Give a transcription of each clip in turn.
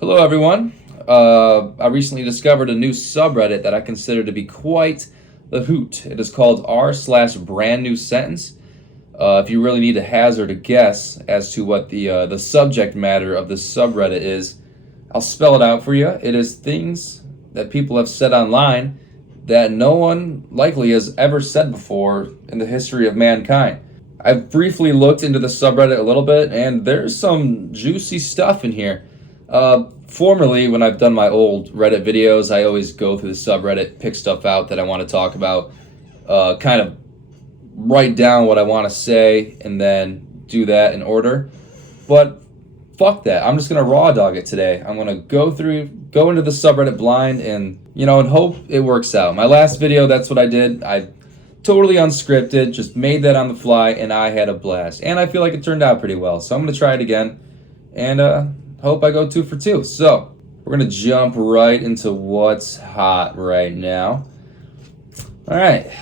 Hello, everyone. I recently discovered a new subreddit that I consider to be quite the hoot. It is called r/brand new sentence. If you really need to hazard a guess as to what the subject matter of this subreddit is, I'll spell it out for you. It is things that people have said online that no one likely has ever said before in the history of mankind. I've briefly looked into the subreddit a little bit, and there's some juicy stuff in here. Formerly, when I've done my old Reddit videos, I always go through the subreddit, pick stuff out that I want to talk about, kind of write down what I want to say, and then do that in order. But fuck that. I'm just going to raw dog it today. I'm going to go into the subreddit blind and hope it works out. My last video, that's what I did. I totally unscripted, just made that on the fly, and I had a blast. And I feel like it turned out pretty well. So I'm going to try it again. And, hope I go 2 for 2. So, we're going to jump right into what's hot right now. Alright.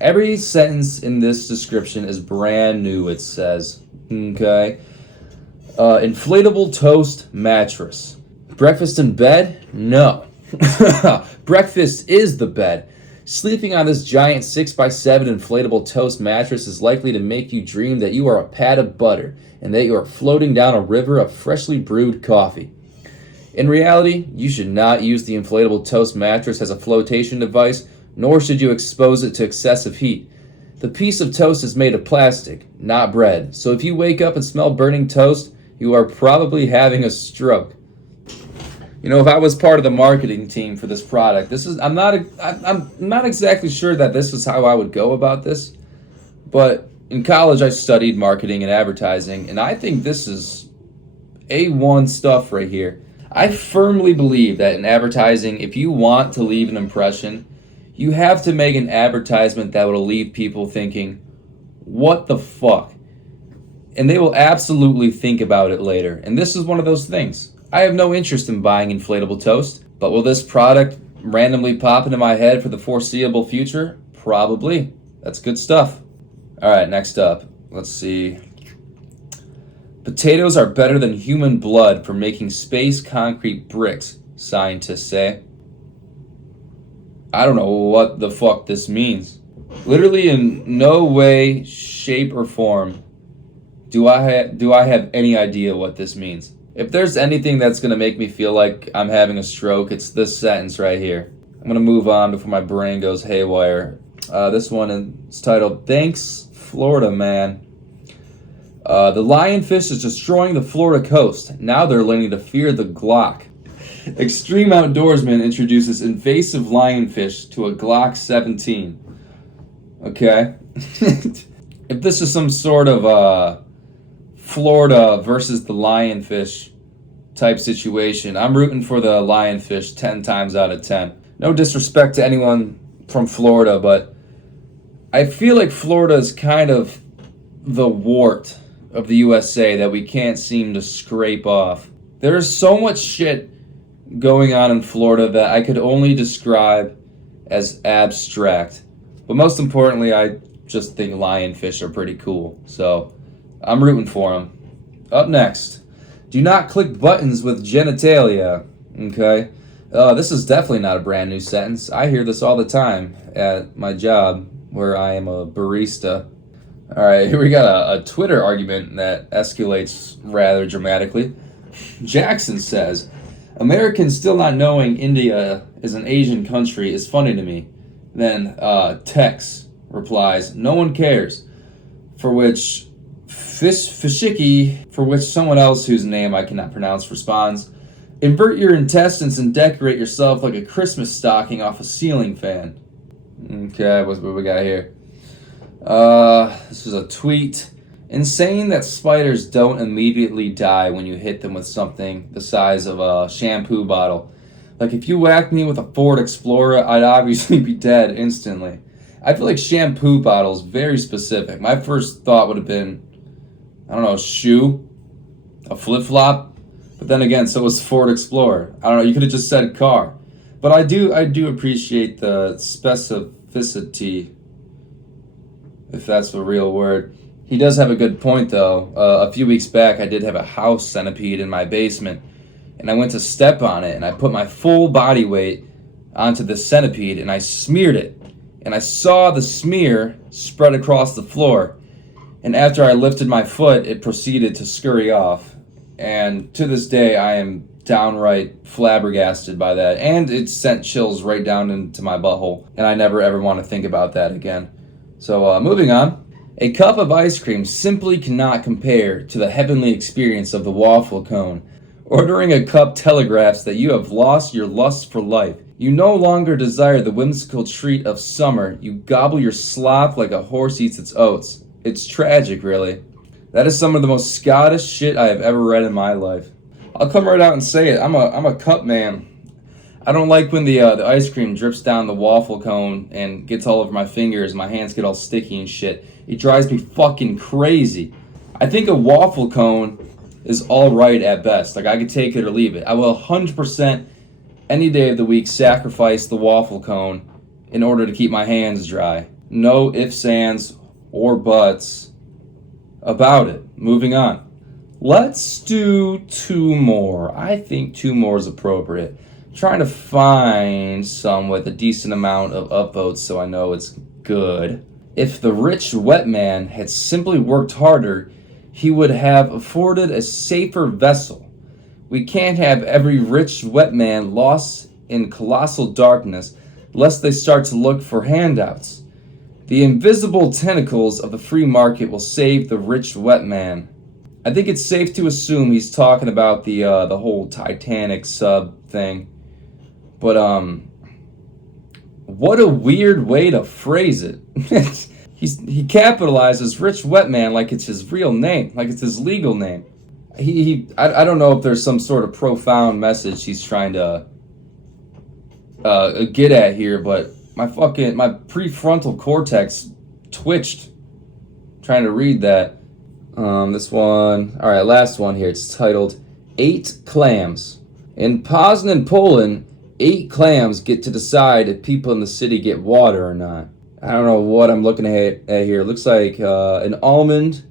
Every sentence in this description is brand new, it says. Okay. Inflatable toast mattress. Breakfast in bed? No. Breakfast is the bed. Sleeping on this giant 6x7 inflatable toast mattress is likely to make you dream that you are a pat of butter and that you are floating down a river of freshly brewed coffee. In reality, you should not use the inflatable toast mattress as a flotation device, nor should you expose it to excessive heat. The piece of toast is made of plastic, not bread, so if you wake up and smell burning toast, you are probably having a stroke. You know, if I was part of the marketing team for this product, I'm not exactly sure that this is how I would go about this, but in college I studied marketing and advertising, and I think this is A1 stuff right here. I firmly believe that in advertising, if you want to leave an impression, you have to make an advertisement that will leave people thinking, what the fuck? And they will absolutely think about it later, and this is one of those things. I have no interest in buying inflatable toast, but will this product randomly pop into my head for the foreseeable future? Probably. That's good stuff. Alright, next up. Let's see. Potatoes are better than human blood for making space concrete bricks, scientists say. I don't know what the fuck this means. Literally in no way, shape, or form do I have any idea what this means. If there's anything that's going to make me feel like I'm having a stroke, it's this sentence right here. I'm going to move on before my brain goes haywire. This one is titled, Thanks, Florida Man. The lionfish is destroying the Florida coast. Now they're learning to fear the Glock. Extreme outdoorsman introduces invasive lionfish to a Glock 17. Okay. If this is some sort of Florida versus the lionfish type situation, I'm rooting for the lionfish 10 times out of 10. No disrespect to anyone from Florida, but I feel like Florida is kind of the wart of the USA that we can't seem to scrape off. There's so much shit going on in Florida that I could only describe as abstract. But most importantly, I just think lionfish are pretty cool. So I'm rooting for them. Up next, do not click buttons with genitalia. Okay, this is definitely not a brand new sentence. I hear this all the time at my job where I am a barista. All right, here we got a Twitter argument that escalates rather dramatically. Jackson says, Americans still not knowing India is an Asian country is funny to me. Then Tex replies, no one cares, for which Fishiki, for which someone else whose name I cannot pronounce, responds, invert your intestines and decorate yourself like a Christmas stocking off a ceiling fan. Okay, what we got here? This is a tweet. Insane that spiders don't immediately die when you hit them with something the size of a shampoo bottle. Like if you whacked me with a Ford Explorer, I'd obviously be dead instantly. I feel like shampoo bottles very specific. My first thought would have been, I don't know, a shoe, a flip-flop, but then again, so was Ford Explorer. I don't know, you could have just said car. But I do appreciate the specificity, if that's a real word. He does have a good point, though. A few weeks back, I did have a house centipede in my basement, and I went to step on it, and I put my full body weight onto the centipede, and I smeared it. And I saw the smear spread across the floor. And after I lifted my foot, it proceeded to scurry off. And to this day, I am downright flabbergasted by that. And it sent chills right down into my butthole. And I never ever want to think about that again. So, moving on. A cup of ice cream simply cannot compare to the heavenly experience of the waffle cone. Ordering a cup telegraphs that you have lost your lust for life. You no longer desire the whimsical treat of summer. You gobble your slop like a horse eats its oats. It's tragic, really. That is some of the most Scottish shit I have ever read in my life. I'll come right out and say it. I'm a cup man. I don't like when the ice cream drips down the waffle cone and gets all over my fingers. My hands get all sticky and shit. It drives me fucking crazy. I think a waffle cone is all right at best. Like, I could take it or leave it. I will 100% any day of the week sacrifice the waffle cone in order to keep my hands dry. No ifs, ands, or buts about it. Moving on. Let's do two more. I think two more is appropriate. I'm trying to find some with a decent amount of upvotes so I know it's good. If the rich wet man had simply worked harder, he would have afforded a safer vessel. We can't have every rich wet man lost in colossal darkness lest they start to look for handouts. The invisible tentacles of the free market will save the rich wet man. I think it's safe to assume he's talking about the whole Titanic sub thing. But what a weird way to phrase it. He capitalizes rich wet man like it's his real name, like it's his legal name. I don't know if there's some sort of profound message he's trying to get at here, but my prefrontal cortex twitched trying to read that. This one, all right, last one here. It's titled 8 Clams. In Poznan, Poland, 8 clams get to decide if people in the city get water or not. I don't know what I'm looking at here. It looks like an almond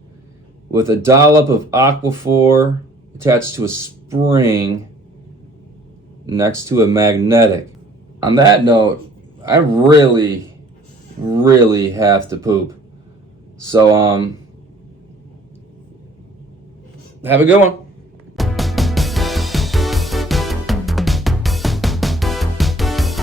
with a dollop of aquaphor attached to a spring next to a magnetic. On that note, I really, really have to poop. So, have a good one.